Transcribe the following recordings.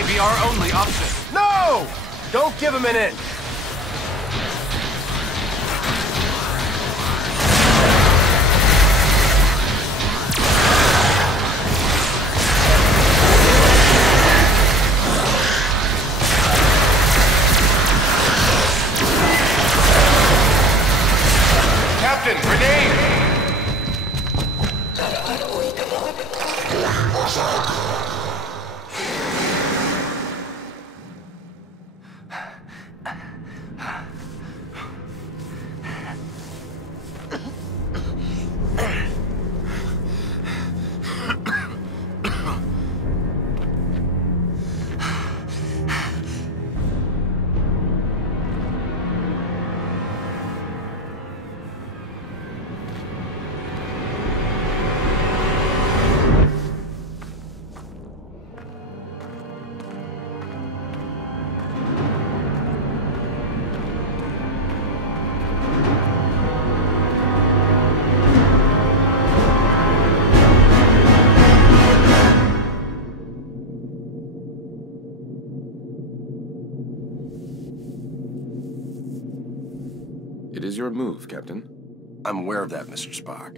may be our only option. No! Don't give him an inch. Captain, grenade! It is your move, Captain. I'm aware of that, Mr. Spock.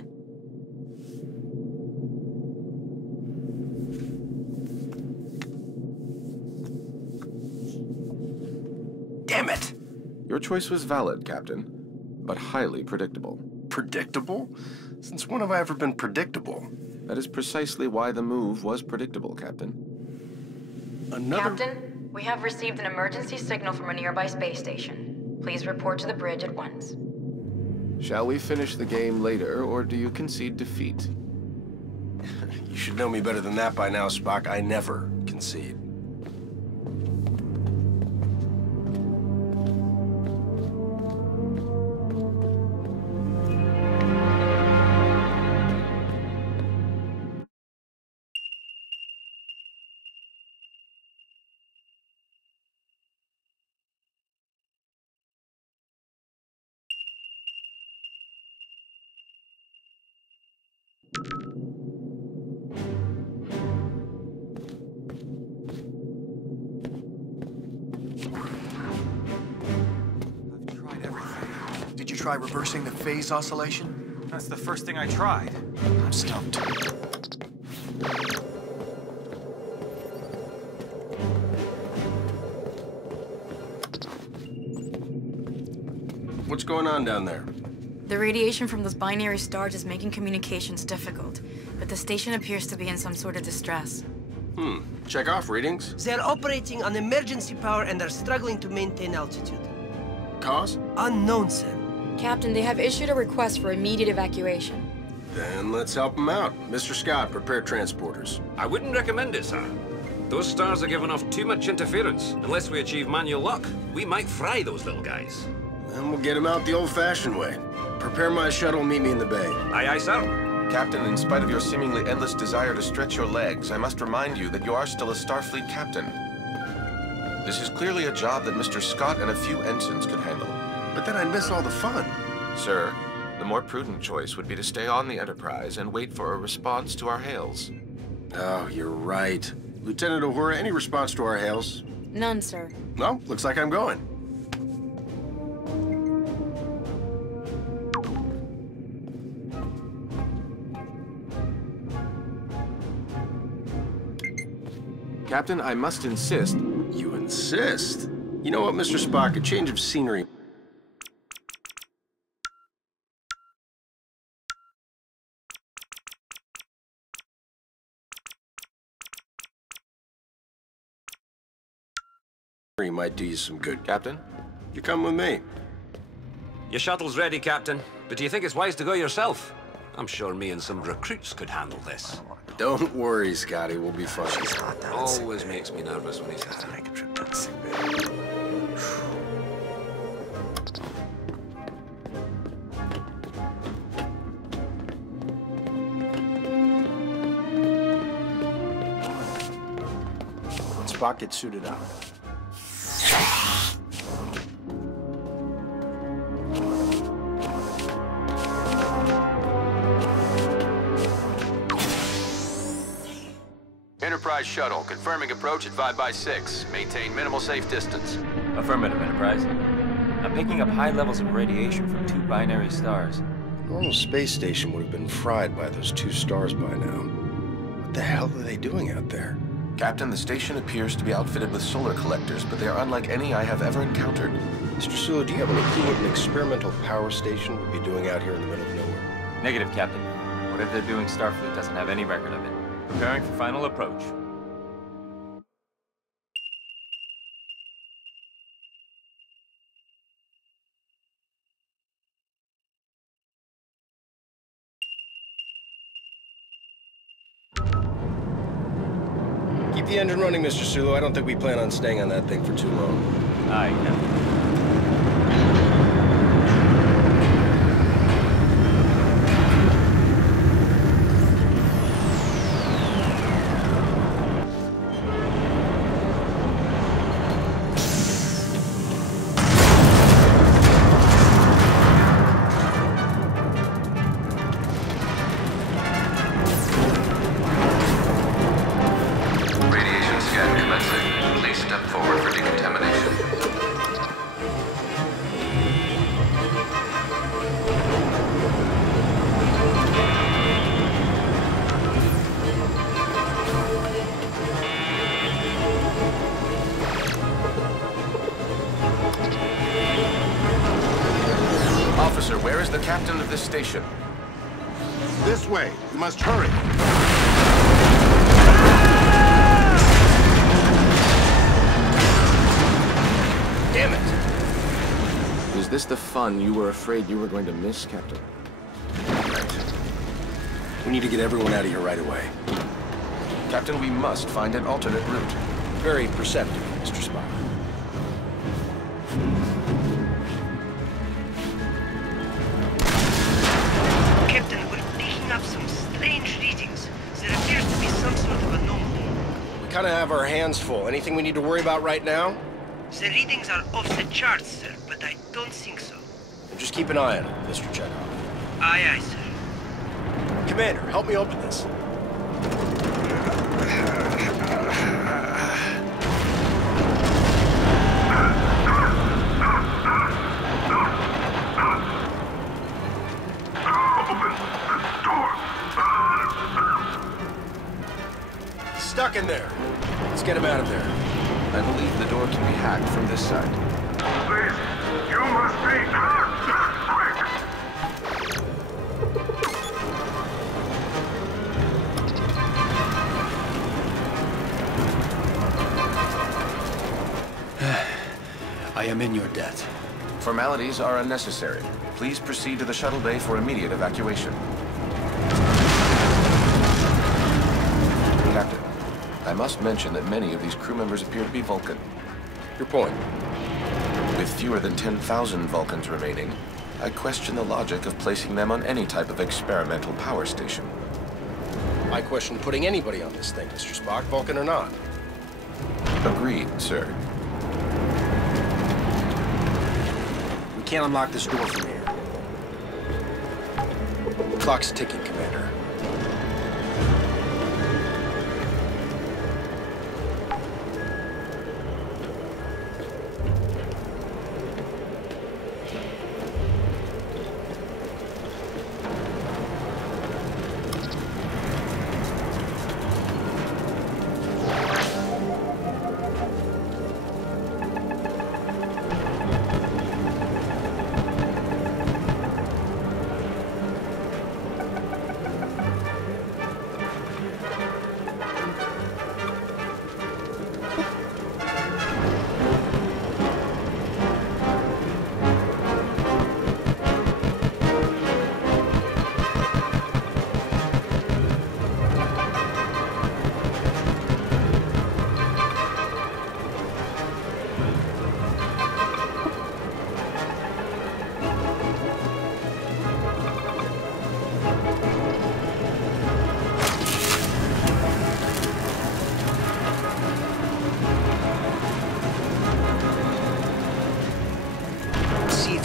Damn it! Your choice was valid, Captain, but highly predictable. Predictable? Since when have I ever been predictable? That is precisely why the move was predictable, Captain. Captain, we have received an emergency signal from a nearby space station. Please report to the bridge at once. Shall we finish the game later, or do you concede defeat? You should know me better than that by now, Spock. I never concede. Did you try reversing the phase oscillation? That's the first thing I tried. I'm stumped. What's going on down there? The radiation from those binary stars is making communications difficult, but the station appears to be in some sort of distress. Check off readings. They're operating on emergency power and are struggling to maintain altitude. Cause? Unknown, sir. Captain, they have issued a request for immediate evacuation. Then let's help them out. Mr. Scott, prepare transporters. I wouldn't recommend it, sir. Those stars are giving off too much interference. Unless we achieve manual lock, we might fry those little guys. Then we'll get them out the old-fashioned way. Prepare my shuttle, meet me in the bay. Aye, aye, sir. Captain, in spite of your seemingly endless desire to stretch your legs, I must remind you that you are still a Starfleet captain. This is clearly a job that Mr. Scott and a few ensigns could handle. But then I'd miss all the fun. Sir, the more prudent choice would be to stay on the Enterprise and wait for a response to our hails. Oh, you're right. Lieutenant Uhura, any response to our hails? None, sir. No, looks like I'm going. Captain, I must insist. You insist? You know what, Mr. Spock? A change of scenery. Might do you some good. Captain? You come with me. Your shuttle's ready, Captain. But do you think it's wise to go yourself? I'm sure me and some recruits could handle this. Don't worry, Scotty. We'll be fine. Always makes me nervous when he's Gotta make a trip down the sick bay. Spock, get suited up. Enterprise shuttle, confirming approach at 5x6. Maintain minimal safe distance. Affirmative, Enterprise. I'm picking up high levels of radiation from 2 binary stars. The normal space station would have been fried by those 2 stars by now. What the hell are they doing out there? Captain, the station appears to be outfitted with solar collectors, but they are unlike any I have ever encountered. Mr. Sulu, do you have any clue what an experimental power station would be doing out here in the middle of nowhere? Negative, Captain. Whatever they're doing, Starfleet doesn't have any record of it. Preparing for final approach. Keep the engine running, Mr. Sulu. I don't think we plan on staying on that thing for too long. Aye, Captain. Officer, where is the captain of this station? This way. You must hurry. Damn it. Is this the fun you were afraid you were going to miss, Captain? Right. We need to get everyone out of here right away. Captain, we must find an alternate route. Very perceptive, Mr. Spock. Captain, we're picking up some strange readings. There appears to be some sort of anomaly. We kind of have our hands full. Anything we need to worry about right now? The readings are off the charts, sir, but I don't think so. Just keep an eye on it, Mr. Chekhov. Aye, aye, sir. Commander, help me open this. Stuck in there. Let's get him out of there. I believe the door can be hacked from this side. Please, you must be quick. I am in your debt. Formalities are unnecessary. Please proceed to the shuttle bay for immediate evacuation. Captain, I must mention that many of these crew members appear to be Vulcan. Your point. With fewer than 10,000 Vulcans remaining, I question the logic of placing them on any type of experimental power station. I question putting anybody on this thing, Mr. Spock, Vulcan or not. Agreed, sir. We can't unlock this door from here. Clock's ticking, Commander.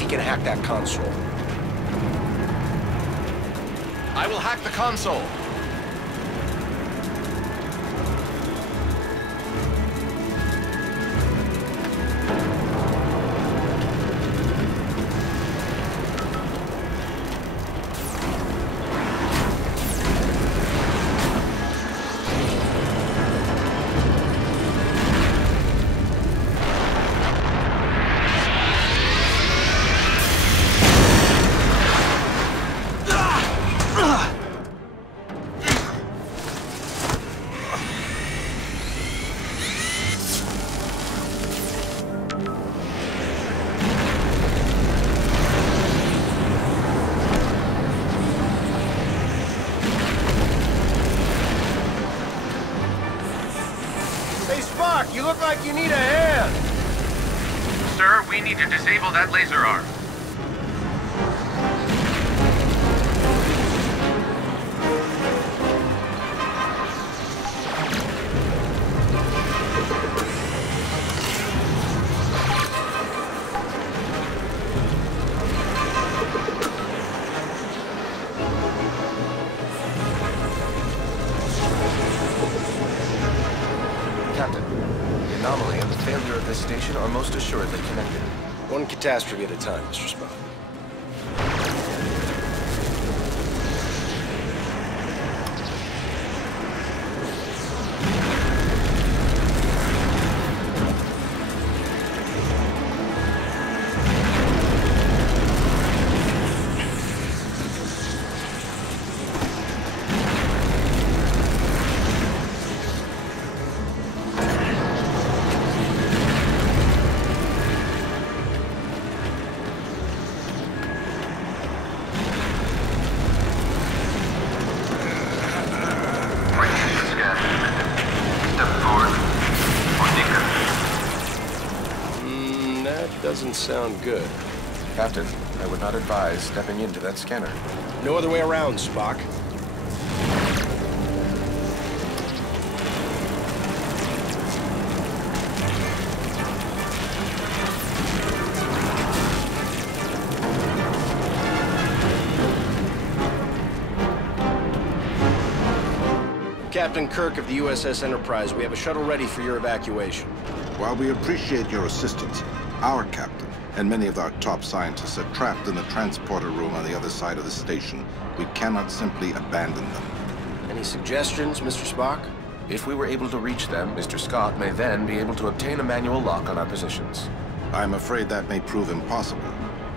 Can hack that console. I will hack the console. look like you need a hand. Sir, we need to disable that laser arm. Captain, the anomaly and the failure of this station are most assuredly connected. One catastrophe at a time, Mr. Spock. Doesn't sound good. Captain, I would not advise stepping into that scanner. No other way around, Spock. Captain Kirk of the USS Enterprise, we have a shuttle ready for your evacuation. While we appreciate your assistance, our captain and many of our top scientists are trapped in the transporter room on the other side of the station. We cannot simply abandon them. Any suggestions, Mr. Spock? If we were able to reach them, Mr. Scott may then be able to obtain a manual lock on our positions. I'm afraid that may prove impossible.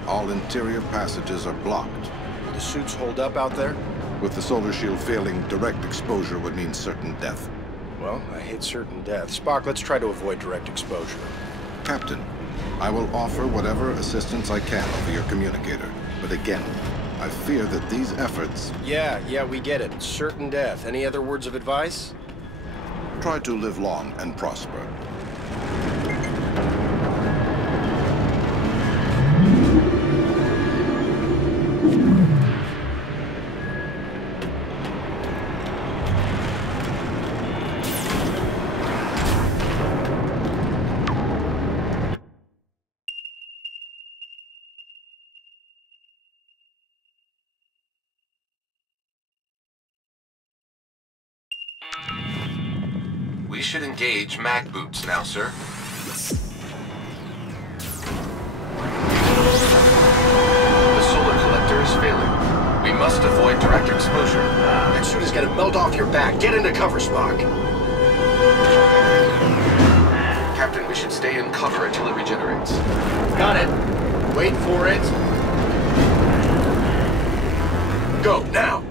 All interior passages are blocked. Will the suits hold up out there? With the solar shield failing, direct exposure would mean certain death. Well, I hate certain death. Spock, let's try to avoid direct exposure. Captain, I will offer whatever assistance I can over your communicator. But again, I fear that these efforts... Yeah, we get it. Certain death. Any other words of advice? Try to live long and prosper. We should engage mag boots now, sir. The solar collector is failing. We must avoid direct exposure. That suit is gonna melt off your back. Get into cover, Spock. Captain, we should stay in cover until it regenerates. Got it. Wait for it. Go, now!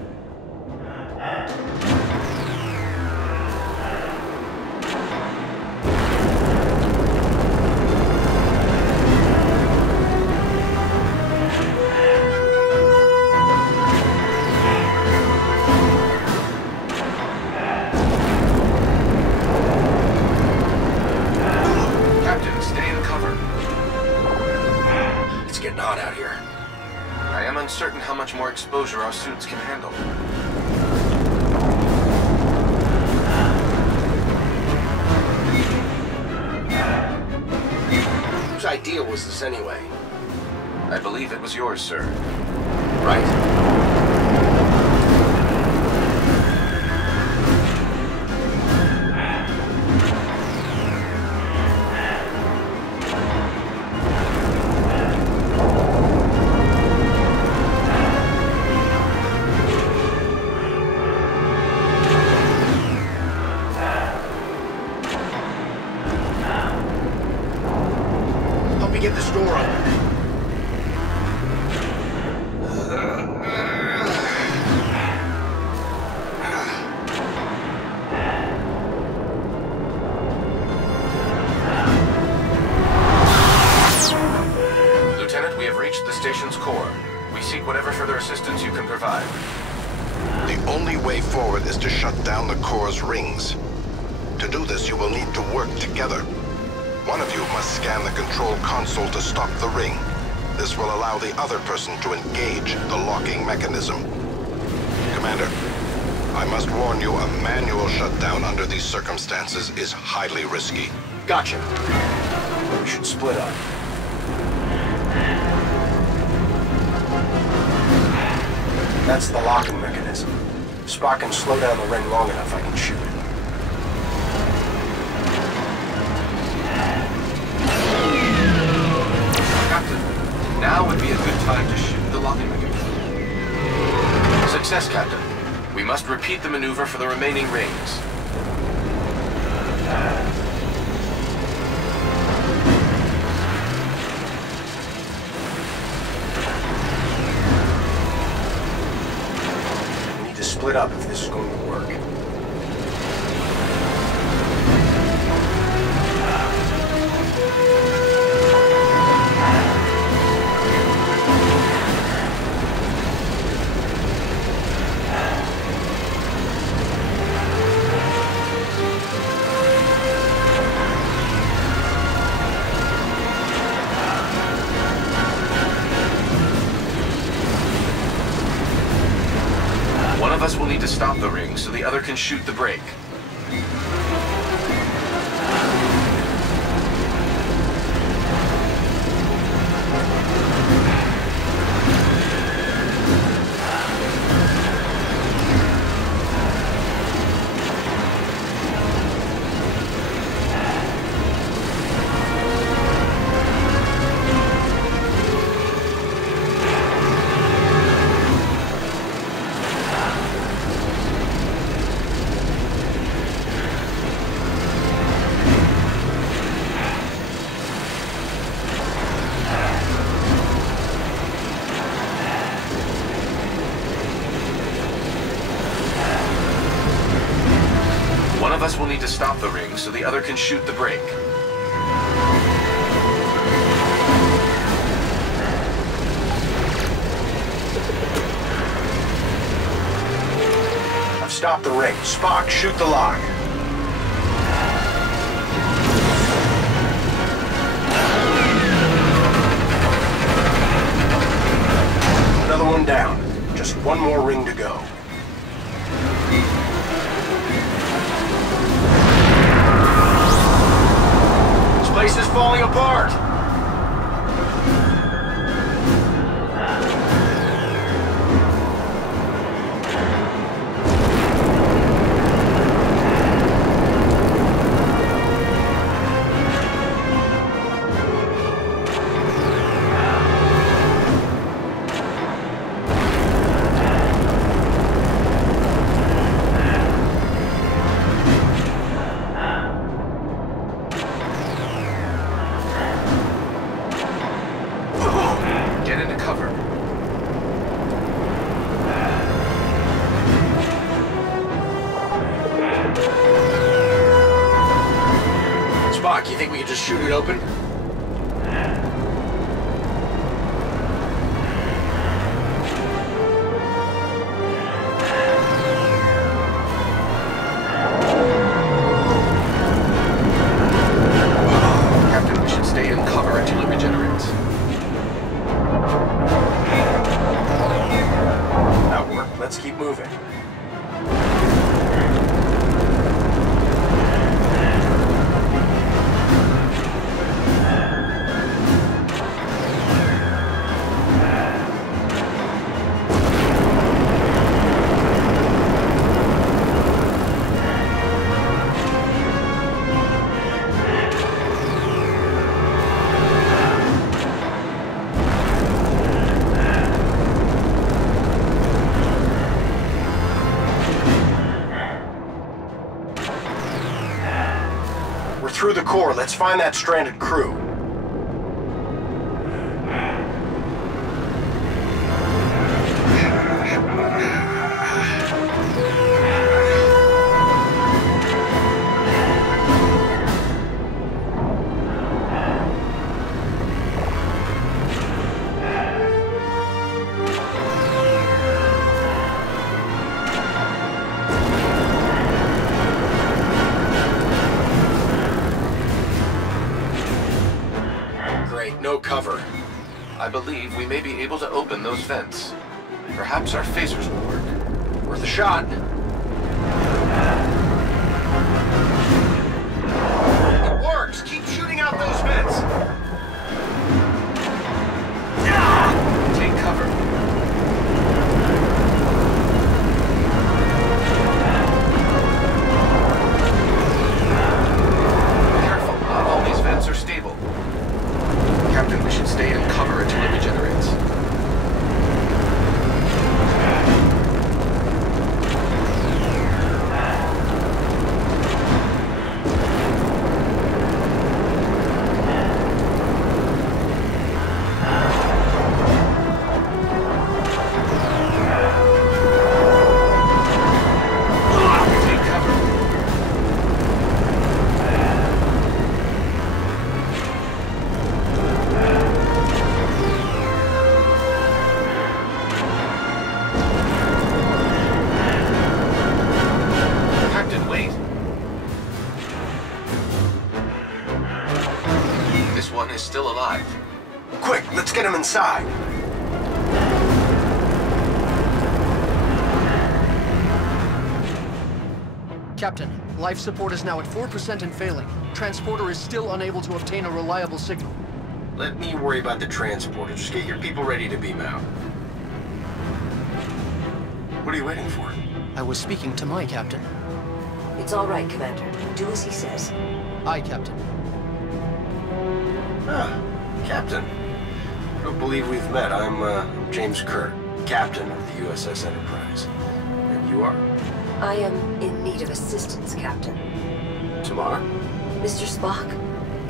Uncertain how much more exposure our suits can handle. Whose idea was this anyway? I believe it was yours, sir. Right. Get this door open. Lieutenant, we have reached the station's core. We seek whatever further assistance you can provide. The only way forward is to shut down the core's rings. To do this, you will need to work together. One of you must scan the control console to stop the ring. This will allow the other person to engage the locking mechanism. Commander, I must warn you, a manual shutdown under these circumstances is highly risky. Gotcha. We should split up. That's the locking mechanism. If Spock can slow down the ring long enough, I can shoot it. Captain, now would be a good time to shoot the locking mechanism. Success, Captain. We must repeat the maneuver for the remaining rings. We need to split up if this is going to work. One of us will need to stop the ring so the other can shoot the brake. One of us will need to stop the ring so the other can shoot the brake. I've stopped the ring. Spock, shoot the lock. Another one down. Just one more ring to go. This place is falling apart! Get into cover. Spock, you think we could just shoot it open? Captain, we should stay in cover until it regenerates. That worked. Let's keep moving. We're through the core. Let's find that stranded crew. No cover. I believe we may be able to open those vents. Perhaps our phasers will work. Worth a shot. It works! Keep shooting out those vents! Take cover. Careful, not all these vents are stable. Captain, we should stay in cover until it regenerates. Still alive. Quick, let's get him inside. Captain, life support is now at 4% and failing. Transporter is still unable to obtain a reliable signal. Let me worry about the transporter. Just get your people ready to beam out. What are you waiting for? I was speaking to my captain. It's all right, Commander. Do as he says. Aye, Captain. Ah, Captain. I don't believe we've met. I'm James Kerr, Captain of the USS Enterprise. And you are? I am in need of assistance, Captain. Tamar? Mr. Spock,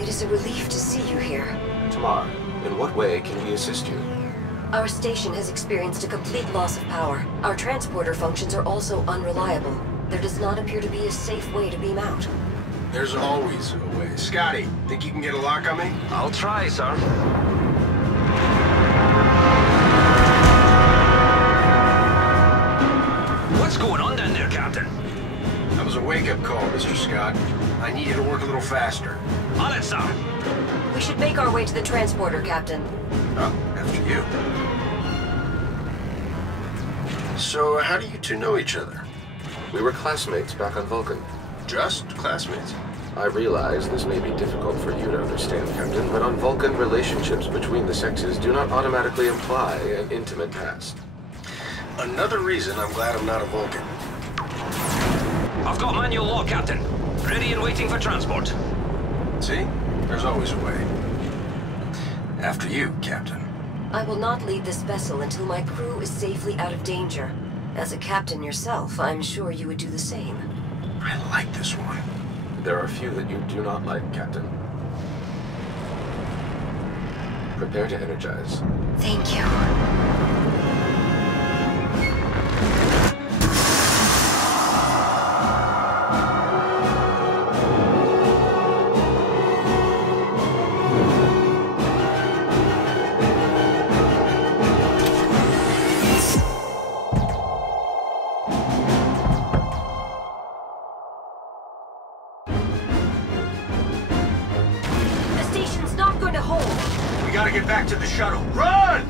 it is a relief to see you here. Tamar, in what way can we assist you? Our station has experienced a complete loss of power. Our transporter functions are also unreliable. There does not appear to be a safe way to beam out. There's always a way. Scotty, think you can get a lock on me? I'll try, sir. What's going on down there, Captain? That was a wake-up call, Mr. Scott. I need you to work a little faster. On it, sir. We should make our way to the transporter, Captain. Oh, after you. So, how do you two know each other? We were classmates back on Vulcan. Just classmates? I realize this may be difficult for you to understand, Captain, but on Vulcan, relationships between the sexes do not automatically imply an intimate past. Another reason I'm glad I'm not a Vulcan. I've got manual lock, Captain. Ready and waiting for transport. See? There's always a way. After you, Captain. I will not leave this vessel until my crew is safely out of danger. As a captain yourself, I'm sure you would do the same. I like this one. There are few that you do not like, Captain. Prepare to energize. Thank you. We gotta get back to the shuttle. Run!